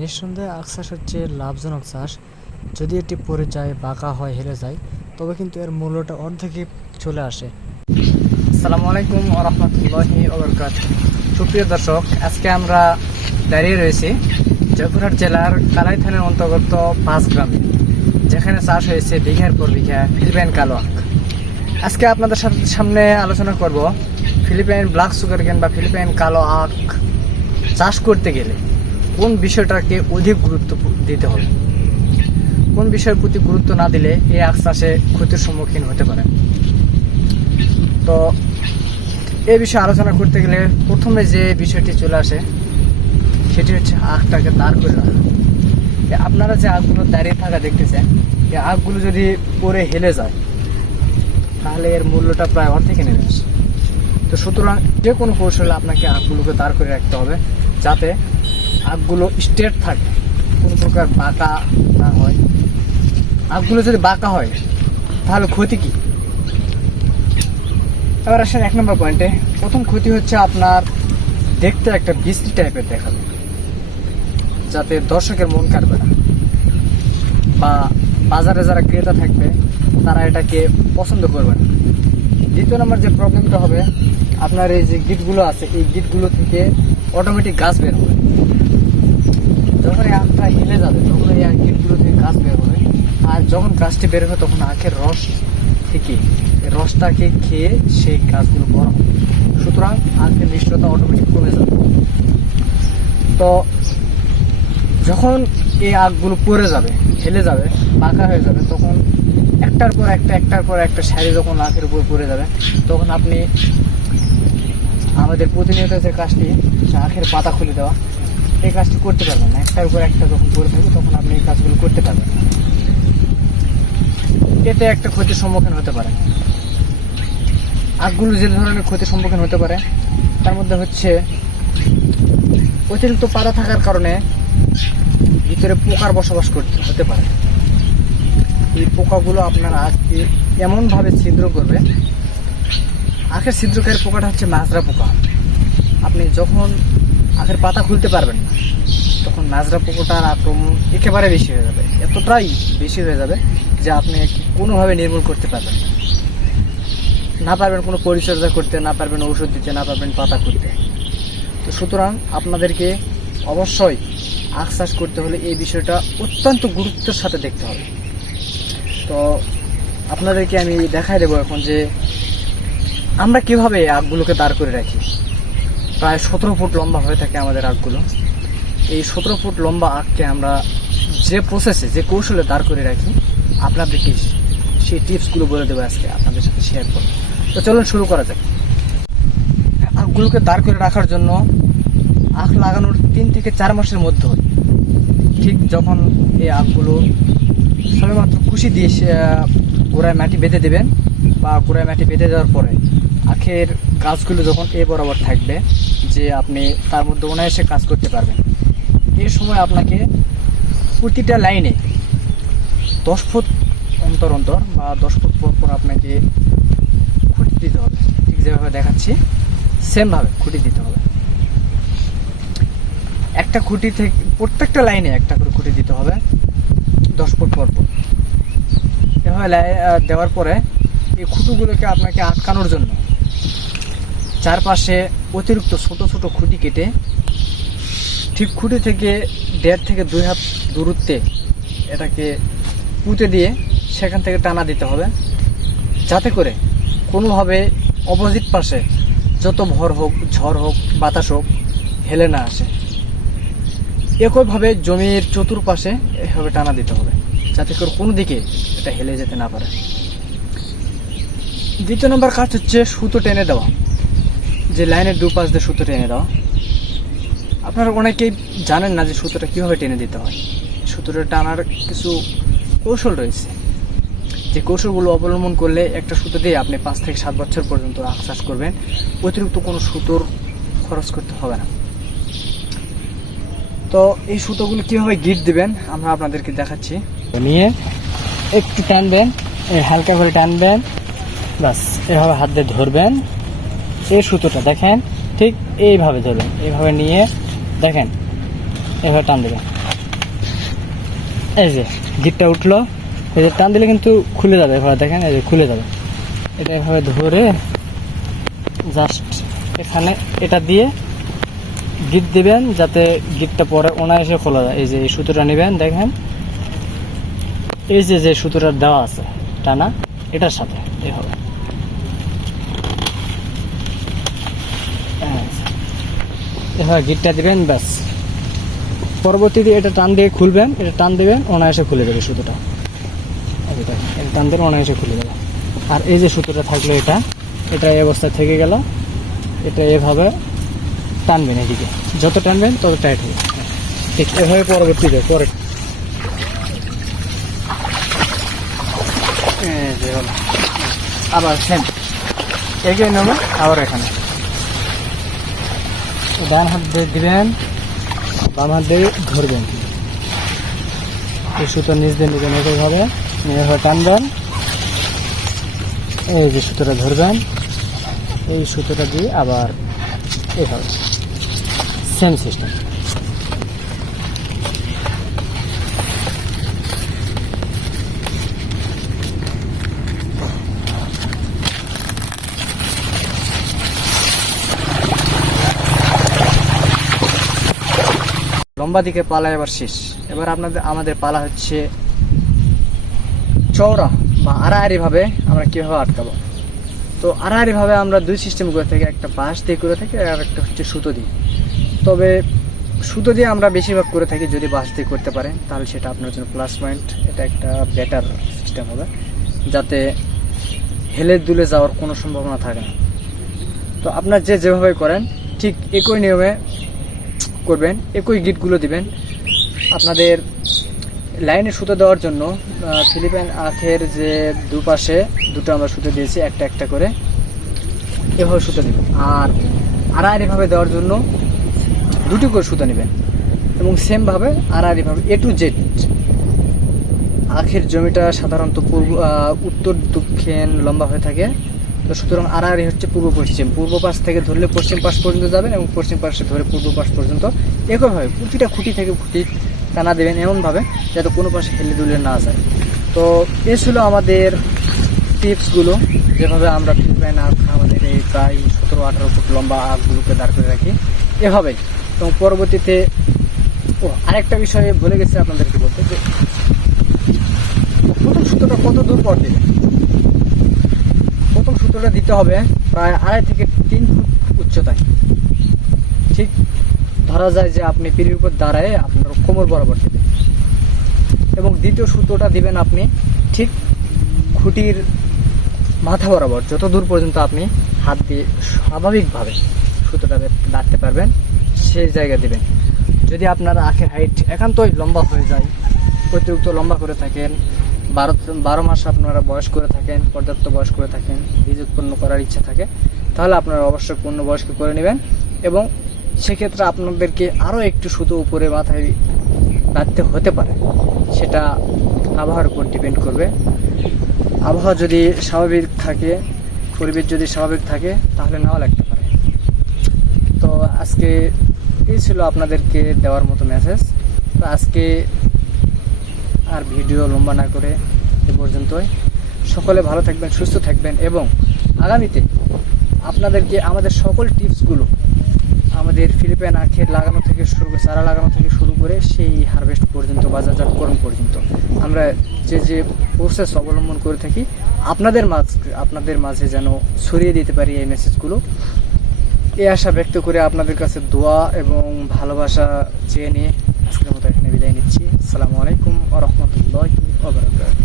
নিঃসন্দেহে আখ চাষ হচ্ছে লাভজনক চাষ। যদি এটি পড়ে যায়, বাঁকা হয়, হেলে যায়, তবে কিন্তু এর মূল্যটা অর্ধেকে চলে আসে। আসসালামু আলাইকুম ওয়া রাহমাতুল্লাহি ওয়া বারাকাতুহু। সুপ্রিয় দর্শক, আজকে আমরা দাঁড়িয়ে রয়েছি জয়পুরহাট জেলার কালাই থানার অন্তর্গত 5 গ্রামে, যেখানে চাষ হয়েছে বিঘার পর বিঘা ফিলিপাইন কালো আখ। আজকে আপনাদের সামনে আলোচনা করব ফিলিপাইন ব্ল্যাক সুগার কেন বা ফিলিপাইন কালো আখ চাষ করতে গেলে কোন বিষয়টাকে অধিক গুরুত্ব দিতে হবে, কোন বিষয়ের প্রতি গুরুত্ব না দিলে এই আখ চাষে ক্ষতির সম্মুখীন হতে পারে। তো এই বিষয়ে আলোচনা করতে গেলে প্রথমে যে বিষয়টি চলে আসে সেটি হচ্ছে আখটাকে দাঁড় করে রাখা। আপনারা যে আখগুলো দাঁড়িয়ে থাকা দেখতেছেন, এই আখগুলো যদি পরে হেলে যায় তাহলে এর মূল্যটা প্রায় অর্ধেকে নেমে আসে। তো সুতরাং যে কোনো কৌশলে আপনাকে আখগুলোকে দাঁড় করে রাখতে হবে, যাতে আখগুলো স্ট্রেট থাকে, কোনো প্রকার বাঁকা না হয়। আখগুলো যদি বাঁকা হয় তাহলে ক্ষতি কি? এবার আসেন 1 নম্বর পয়েন্টে। প্রথম ক্ষতি হচ্ছে আপনার দেখতে একটা বিশ্রী টাইপের দেখাবে, যাতে দর্শকের মন কাটবে না, বা বাজারে যারা ক্রেতা থাকবে তারা এটাকে পছন্দ করবে না। দ্বিতীয় নম্বর যে প্রবলেমটা হবে, আপনার এই যে গিটগুলো আছে, এই গিটগুলো থেকে অটোমেটিক গাছ বের হবে। যখন এই আখটা হেলে যাবে তখন এই গিটগুলো থেকে গাছ বের হবে, আর যখন গাছটি বের হবে তখন আখের রস থেকে রসটাকে খেয়ে সেই গাছগুলো বড় হবে। সুতরাং আখের মিষ্টতা অটোমেটিক কমে যাবে। তো যখন এই আখগুলো পড়ে যাবে, হেলে যাবে, পাকা হয়ে যাবে, তখন একটার পর একটা সারি যখন আখের উপর পড়ে যাবে, তখন আপনি আমাদের প্রতিনিয়ত যে কাজটি, আখের পাতা খুলে দেওয়া, এই কাজটি করতে পারবেন না। একটার উপর একটা যখন পড়ে থাকবে তখন আপনি এই কাজগুলো করতে পারবেন না। এতে একটা ক্ষতির সম্মুখীন হতে পারে। আখগুলো যে ধরনের ক্ষতির সম্মুখীন হতে পারে তার মধ্যে হচ্ছে অতিরিক্ত পাতা থাকার কারণে ভিতরে পোকার বসবাস হতে পারে। এই পোকাগুলো আপনার আখকে এমনভাবে ছিদ্র করবে। আখের ছিদ্রকারী পোকাটা হচ্ছে মাজরা পোকা। আপনি যখন আখের পাতা খুলতে পারবেন না তখন মাজরা পোকাটার আক্রমণ একেবারে বেশি হয়ে যাবে, এতটাই বেশি হয়ে যাবে যে আপনি কোনোভাবে নির্মূল করতে পারবেন না পারবেন কোনো পরিচর্যা করতে, না পারবেন ঔষধ দিতে, না পারবেন পাতা খুলতে। তো সুতরাং আপনাদেরকে অবশ্যই আখ চাষ করতে হলে এই বিষয়টা অত্যন্ত গুরুত্বের সাথে দেখতে হবে। তো আপনাদেরকে আমি দেখাই দেবো এখন যে আমরা কিভাবে আখগুলোকে দাঁড় করে রাখি। প্রায় 17 ফুট লম্বা হয়ে থাকে আমাদের আখগুলো। এই 17 ফুট লম্বা আখকে আমরা যে প্রসেসে, যে কৌশলে দাঁড় করে রাখি, আপনাদেরকে সেই টিপসগুলো বলে দেবো আজকে আপনাদের সাথে শেয়ার করব। তো চলুন শুরু করা যাক। আখগুলোকে দাঁড় করে রাখার জন্য আখ লাগানোর 3 থেকে 4 মাসের মধ্যে, ঠিক যখন এই আখগুলো সবেমাত্র কুশি দিয়ে গোড়ায় মাটি বেঁধে দেবেন, বা গোড়ায় মাটি বেঁধে দেওয়ার পরে আখের গাছগুলো যখন এ বরাবর থাকবে, যে আপনি তার মধ্যে অনায়াসে কাজ করতে পারবেন, এই সময় আপনাকে প্রতিটা লাইনে 10 ফুট অন্তর বা 10 ফুট পর আপনাকে খুঁটি দিতে হবে। ঠিক যেভাবে দেখাচ্ছি সেমভাবে খুঁটি দিতে হবে। একটা খুঁটি থেকে প্রত্যেকটা লাইনে একটা করে খুঁটি দিতে হবে 10 ফুট পর। এভাবে দেওয়ার পরে এই খুঁটিগুলোকে আপনাকে আটকানোর জন্য চারপাশে অতিরিক্ত ছোট ছোট খুঁটি কেটে ঠিক খুঁটি থেকে 1.5 থেকে 2 হাত দূরত্বে এটাকে পুঁতে দিয়ে সেখান থেকে টানা দিতে হবে, যাতে করে কোনোভাবে অপোজিট পাশে যত ভর হোক, ঝড় হোক, বাতাস হোক, হেলে না আসে। একইভাবে জমির চতুর্পাশে এভাবে টানা দিতে হবে, যাতে করে কোনো দিকে এটা হেলে যেতে না পারে। দ্বিতীয় নম্বর কাজ হচ্ছে সুতো টেনে দেওয়া, যে লাইনের দুপাশ দিয়ে সুতো টেনে দেওয়া। আপনারা অনেকেই জানেন না যে সুতোটা কীভাবে টেনে দিতে হয়। সুতোটা টানার কিছু কৌশল রয়েছে, যে কৌশলগুলো অবলম্বন করলে একটা সুতো দিয়ে আপনি 5 থেকে 7 বছর পর্যন্ত আখ চাষ করবেন, অতিরিক্ত কোনো সুতোর খরচ করতে হবে না। তো এই সুতোগুলো কীভাবে গিট দিবেন আমরা আপনাদেরকে দেখাচ্ছি। নিয়ে একটু টানবেন, হালকা করে টানবেন, বাস এভাবে হাত দিয়ে ধরবেন। এই সুতোটা দেখেন ঠিক এইভাবে ধরবেন, এইভাবে নিয়ে দেখেন এভাবে টান দেবেন। এই যে গিটটা উঠলো, এই যে টান দিলে কিন্তু খুলে যাবে, এভাবে দেখেন এই যে খুলে যাবে। এটা এভাবে ধরে জাস্ট এখানে এটা দিয়ে গিট দিবেন, যাতে গিটটা পরে অনায়াসে খোলা যায়। এই যে এই সুতোটা নেবেন, দেখেন এই যে যে সুতোটা দেওয়া আছে টানা, এটার সাথে এভাবে এভাবে গিটটা দিবেন, ব্যাস। পরবর্তীতে এটা টান দিয়ে খুলবেন, এটা টান দিবেন, অনায়াসে খুলে যাবে সুতোটা। এটা টান দিলে অনায়াসে খুলে যাবে। আর এই যে সুতোটা থাকলো, এটা এই অবস্থায় থেকে গেল, এটা এভাবে টানবেন, এদিকে যত টানবেন তত টাইট হবে। ঠিক এভাবে পরবর্তীতে পরে আবার সেম এগিয়ে নেবেন, আবার এখানে ডান হাত দিয়ে দিবেন, বাম হাত দিয়ে ধরবেন, এই সুতো নিচ দিয়ে নেবেন, এইভাবে এভাবে টানবেন, এই যে সুতোটা ধরবেন, এই সুতোটা দিয়ে আবার এইভাবে সেম সিস্টেম। লম্বা দিকে পালা এবার শেষ। এবার আমাদের পালা হচ্ছে চওড়া বা আড়াআড়ি ভাবে আমরা কিভাবে আটকাবো। তো আড়াআড়ি ভাবে আমরা দুই সিস্টেম করে থাকি, একটা বাঁশ দিয়ে করে থাকি আর একটা হচ্ছে সুতো দিয়ে। তবে সুতো দিয়ে আমরা বেশিরভাগ করে থাকি, যদি বাঁশ দিয়ে করতে পারেন তাহলে সেটা আপনার জন্য প্লাস পয়েন্ট, এটা একটা বেটার সিস্টেম হবে, যাতে হেলে দুলে যাওয়ার কোনো সম্ভাবনা থাকে না। তো আপনার যেভাবে করেন ঠিক একই নিয়মে করবেন, একই গিটগুলো দিবেন। আপনাদের লাইনে সুতো দেওয়ার জন্য ফিলিপাইন আখের যে দুপাশে দুটো আমরা সুতো দিয়েছি, একটা একটা করে এভাবে সুতো দেবেন। আর আড়াআড়িভাবে দেওয়ার জন্য দুটি করে সুতো নেবেন এবং সেমভাবে আড়াআড়িভাবে এ টু জেড। আখের জমিটা সাধারণত উত্তর দক্ষিণ লম্বা হয়ে থাকে, তো সুতরাং আড়াআড়ি হচ্ছে পূর্ব পশ্চিম। পূর্ব পাশ থেকে ধরলে পশ্চিম পাশ পর্যন্ত যাবেন এবং পশ্চিম পাশে ধরে পূর্ব পাশ পর্যন্ত, একইভাবে প্রতিটা খুঁটি থেকে খুঁটি টানা দেবেন এমনভাবে যাতে কোনো পাশে হেলে দুলে না যায়। তো এ ছিল আমাদের টিপসগুলো, যেভাবে আমরা ফিলিপাইন আখ আমাদের এই প্রায় 17-18 ফুট লম্বা আখগুলোকে দাঁড় করে রাখি এভাবেই। এবং পরবর্তীতে আরেকটা বিষয়ে বলে গেছি আপনাদেরকে বলতে, যে প্রথম সুতোটা কত দূর পর দেবে। প্রথম সুতোটা দিতে হবে প্রায় 2.5 থেকে 3 ফুট উচ্চতায়। ঠিক ধরা যায় যে আপনি পিঁড়ির উপর দাঁড়ায় আপনার কোমর বরাবর দেবেন, এবং দ্বিতীয় সুতোটা দিবেন আপনি ঠিক খুঁটির মাথা বরাবর, যত দূর পর্যন্ত আপনি হাত দিয়ে স্বাভাবিকভাবে সুতোটা দাঁড়তে পারবেন সেই জায়গা দিবেন। যদি আপনার আখের হাইট একান্তই লম্বা হয়ে যায়, অতিরিক্ত লম্বা করে থাকেন, 12 মাস আপনারা বয়স করে থাকেন, পর্যাপ্ত বয়স করে থাকেন, বীজ উৎপন্ন করার ইচ্ছা থাকে, তাহলে আপনারা অবশ্যই পূর্ণবয়স্ক করে নেবেন। এবং সেক্ষেত্রে আপনাদেরকে আরও একটু সুতো উপরে মাথায় বাঁধতে হতে পারে, সেটা আবহাওয়ার উপর ডিপেন্ড করবে। আবহাওয়া যদি স্বাভাবিক থাকে, পরিবেশ যদি স্বাভাবিক থাকে, তাহলে নাও লাগতে পারে। তো আজকে এই ছিল আপনাদেরকে দেওয়ার মতো মেসেজ। তো আজকে আর ভিডিও লম্বা না করে এ পর্যন্তই। সকলে ভালো থাকবেন, সুস্থ থাকবেন, এবং আগামীতে আপনাদেরকে আমাদের সকল টিপসগুলো আমাদের ফিলিপাইন আখের লাগানো থেকে শুরু করে, চারা লাগানো থেকে শুরু করে সেই হারভেস্ট পর্যন্ত, বাজারজাতকরণ পর্যন্ত আমরা যে প্রসেস অবলম্বন করে থাকি আপনাদের মাঝে যেন ছড়িয়ে দিতে পারি এই মেসেজগুলো, এই আশা ব্যক্ত করে আপনাদের কাছে দোয়া এবং ভালোবাসা চেয়ে নিয়ে আজকের মতো এখানে বিদায় নিচ্ছি। আসসালামু আলাইকুম ওয়া রাহমাতুল্লাহি ওয়া বারাকাতুহু।